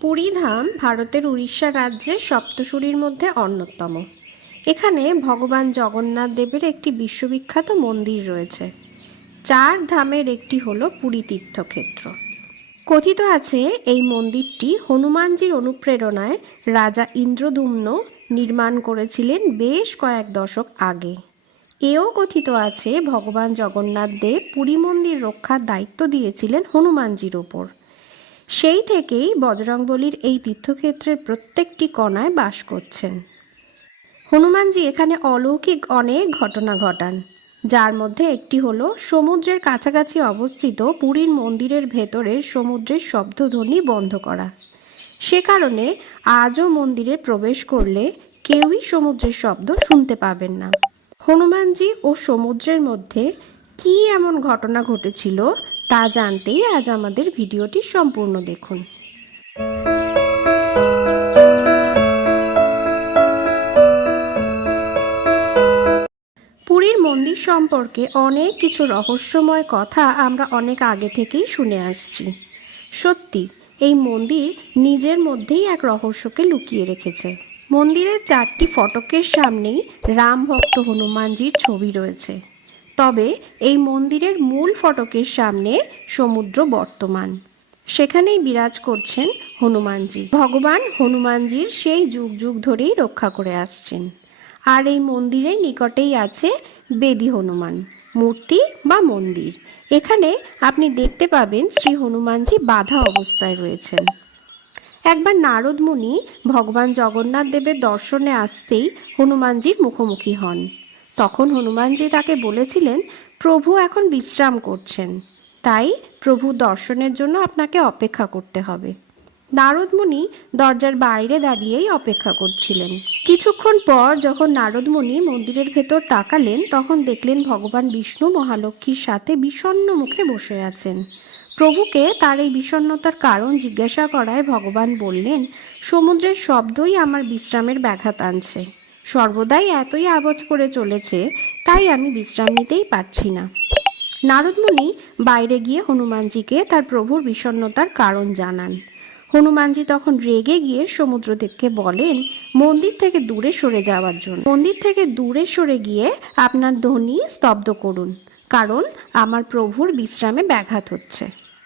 পুরীধাম ভারতের উড়িষ্যা রাজ্যের সপ্তশরীর মধ্যে অন্যতম। এখানে ভগবান জগন্নাথ দেবের একটি বিশ্ববিখ্যাত মন্দির রয়েছে। চার ধামের একটি হল পুরী তীর্থক্ষেত্র। কথিত আছে, এই মন্দিরটি হনুমানজির অনুপ্রেরণায় রাজা ইন্দ্রদুম্ন নির্মাণ করেছিলেন বেশ কয়েক দশক আগে। এও কথিত আছে, ভগবান জগন্নাথ দেব পুরী মন্দির রক্ষার দায়িত্ব দিয়েছিলেন হনুমানজির ওপর। সেই থেকেই বজরংবলির এই তীর্থক্ষেত্রের প্রত্যেকটি কণায় বাস করছেন। হনুমানজি এখানে অলৌকিক অনেক ঘটনা ঘটান। যার মধ্যে একটি হলো, সমুদ্রের কাছাকাছি অবস্থিত পুরীর মন্দিরের ভেতরের সমুদ্রের শব্দধ্বনি বন্ধ করা। সে কারণে আজও মন্দিরে প্রবেশ করলে কেউই সমুদ্রের শব্দ শুনতে পাবেন না। হনুমানজি ও সমুদ্রের মধ্যে কী এমন ঘটনা ঘটেছিল তা জানতেই আজ আমাদের ভিডিওটি সম্পূর্ণ দেখুন। পুরীর মন্দির সম্পর্কে অনেক কিছু রহস্যময় কথা আমরা অনেক আগে থেকেই শুনে আসছি। সত্যি, এই মন্দির নিজের মধ্যেই এক রহস্যকে লুকিয়ে রেখেছে। মন্দিরের চারটি ফটকের সামনেই রাম ভক্ত হনুমানজির ছবি রয়েছে। তবে এই মন্দিরের মূল ফটকের সামনে সমুদ্র বর্তমান। সেখানেই বিরাজ করছেন হনুমানজি। ভগবান হনুমানজির সেই যুগ যুগ ধরেই রক্ষা করে আসছেন। আর এই মন্দিরের নিকটেই আছে বেদি হনুমান মূর্তি বা মন্দির। এখানে আপনি দেখতে পাবেন শ্রী হনুমানজি বাধা অবস্থায় রয়েছেন। একবার নারদ মুনি ভগবান জগন্নাথ দেবের দর্শনে আসতেই হনুমানজির মুখোমুখি হন। তখন হনুমানজি তাকে বলেছিলেন, প্রভু এখন বিশ্রাম করছেন। তাই প্রভু দর্শনের জন্য আপনাকে অপেক্ষা করতে হবে। নারদমণি দরজার বাইরে দাঁড়িয়েই অপেক্ষা করছিলেন। কিছুক্ষণ পর যখন নারদমণি মন্দিরের ভেতর তাকালেন, তখন দেখলেন ভগবান বিষ্ণু মহালক্ষ্মীর সাথে বিষণ্ণ মুখে বসে আছেন। প্রভুকে তার এই বিষণ্ণতার কারণ জিজ্ঞাসা করায় ভগবান বললেন, সমুদ্রের শব্দই আমার বিশ্রামের ব্যাঘাত আনছে। সর্বদাই এতই আওয়াজ করে চলেছে, তাই আমি বিশ্রাম নিতেই পারছি না। নারদমুনি বাইরে গিয়ে হনুমানজিকে তার প্রভুর বিষণ্ণতার কারণ জানান। হনুমানজি তখন রেগে গিয়ে সমুদ্রদেবকে বলেন, মন্দির থেকে দূরে সরে যাওয়ার জন্য। মন্দির থেকে দূরে সরে গিয়ে আপনার ধ্বনি স্তব্ধ করুন, কারণ আমার প্রভুর বিশ্রামে ব্যাঘাত হচ্ছে।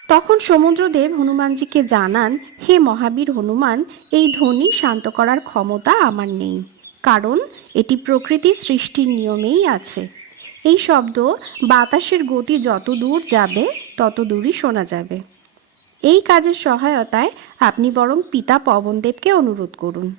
তখন সমুদ্রদেব হনুমানজিকে জানান, হে মহাবীর হনুমান, এই ধ্বনি শান্ত করার ক্ষমতা আমার নেই। কারণ এটি প্রকৃতির সৃষ্টির নিয়মেই আছে। এই শব্দ বাতাসের গতি যত দূর যাবে, তত দূরই শোনা যাবে। এই কাজের সহায়তায় আপনি বরং পিতা পবনদেবকে অনুরোধ করুন।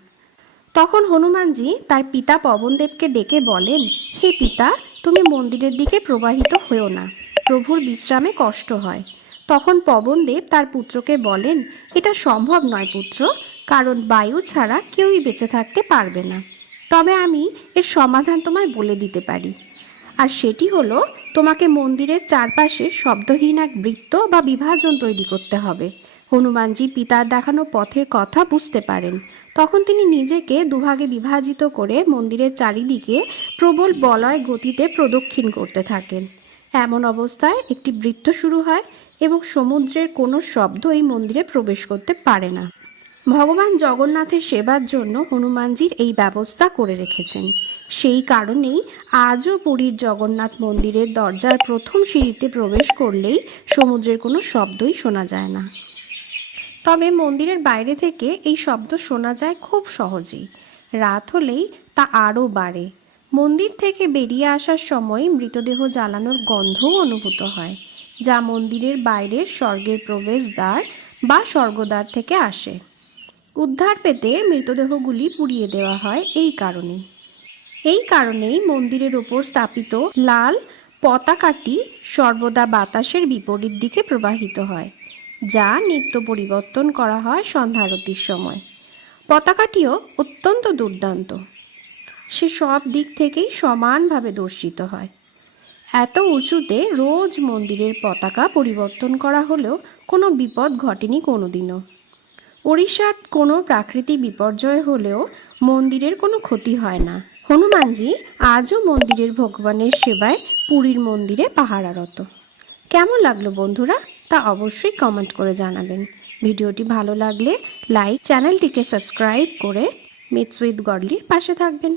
তখন হনুমানজি তার পিতা পবনদেবকে ডেকে বলেন, হে পিতা, তুমি মন্দিরের দিকে প্রবাহিত হয়েও না। প্রভুর বিশ্রামে কষ্ট হয়। তখন পবনদেব তার পুত্রকে বলেন, এটা সম্ভব নয় পুত্র, কারণ বায়ু ছাড়া কেউই বেঁচে থাকতে পারবে না। তবে আমি এর সমাধান তোমায় বলে দিতে পারি। আর সেটি হলো, তোমাকে মন্দিরের চারপাশে শব্দহীন এক বৃত্ত বা বিভাজন তৈরি করতে হবে। হনুমানজি পিতার দেখানো পথের কথা বুঝতে পারেন। তখন তিনি নিজেকে দুভাগে বিভাজিত করে মন্দিরের চারিদিকে প্রবল বলয় গতিতে প্রদক্ষিণ করতে থাকেন। এমন অবস্থায় একটি বৃত্ত শুরু হয় এবং সমুদ্রের কোনো শব্দ এই মন্দিরে প্রবেশ করতে পারে না। ভগবান জগন্নাথের সেবার জন্য হনুমানজির এই ব্যবস্থা করে রেখেছেন। সেই কারণেই আজও পুরীর জগন্নাথ মন্দিরের দরজার প্রথম সিঁড়িতে প্রবেশ করলেই সমুদ্রের কোনো শব্দই শোনা যায় না। তবে মন্দিরের বাইরে থেকে এই শব্দ শোনা যায় খুব সহজেই। রাত হলেই তা আরও বাড়ে। মন্দির থেকে বেরিয়ে আসার সময় মৃতদেহ জ্বালানোর গন্ধও অনুভূত হয়, যা মন্দিরের বাইরের স্বর্গের প্রবেশদ্বার বা স্বর্গদ্বার থেকে আসে। উদ্ধার পেতে মৃতদেহগুলি পুড়িয়ে দেওয়া হয় এই কারণে এই কারণেই মন্দিরের ওপর স্থাপিত লাল, পতাকাটি সর্বদা বাতাসের বিপরীত দিকে প্রবাহিত হয়, যা নিত্য পরিবর্তন করা হয় সন্ধ্যারতির সময়। পতাকাটিও অত্যন্ত দুর্দান্ত। সে সব দিক থেকেই সমানভাবে দর্শিত হয়। এত উঁচুতে রোজ মন্দিরের পতাকা পরিবর্তন করা হলেও কোনো বিপদ ঘটেনি কোনোদিনও। ওড়িশার কোনো প্রাকৃতিক বিপর্যয় হলেও মন্দিরের কোনো ক্ষতি হয় না। হনুমানজি আজও মন্দিরের ভগবানের সেবায় পুরীর মন্দিরে পাহারারত। কেমন লাগল বন্ধুরা? তা অবশ্যই কমেন্ট করে জানাবেন। ভিডিওটি ভালো লাগলে লাইক চ্যানেলটিকে সাবস্ক্রাইব করে মিটস উইথ গডলির পাশে থাকবেন।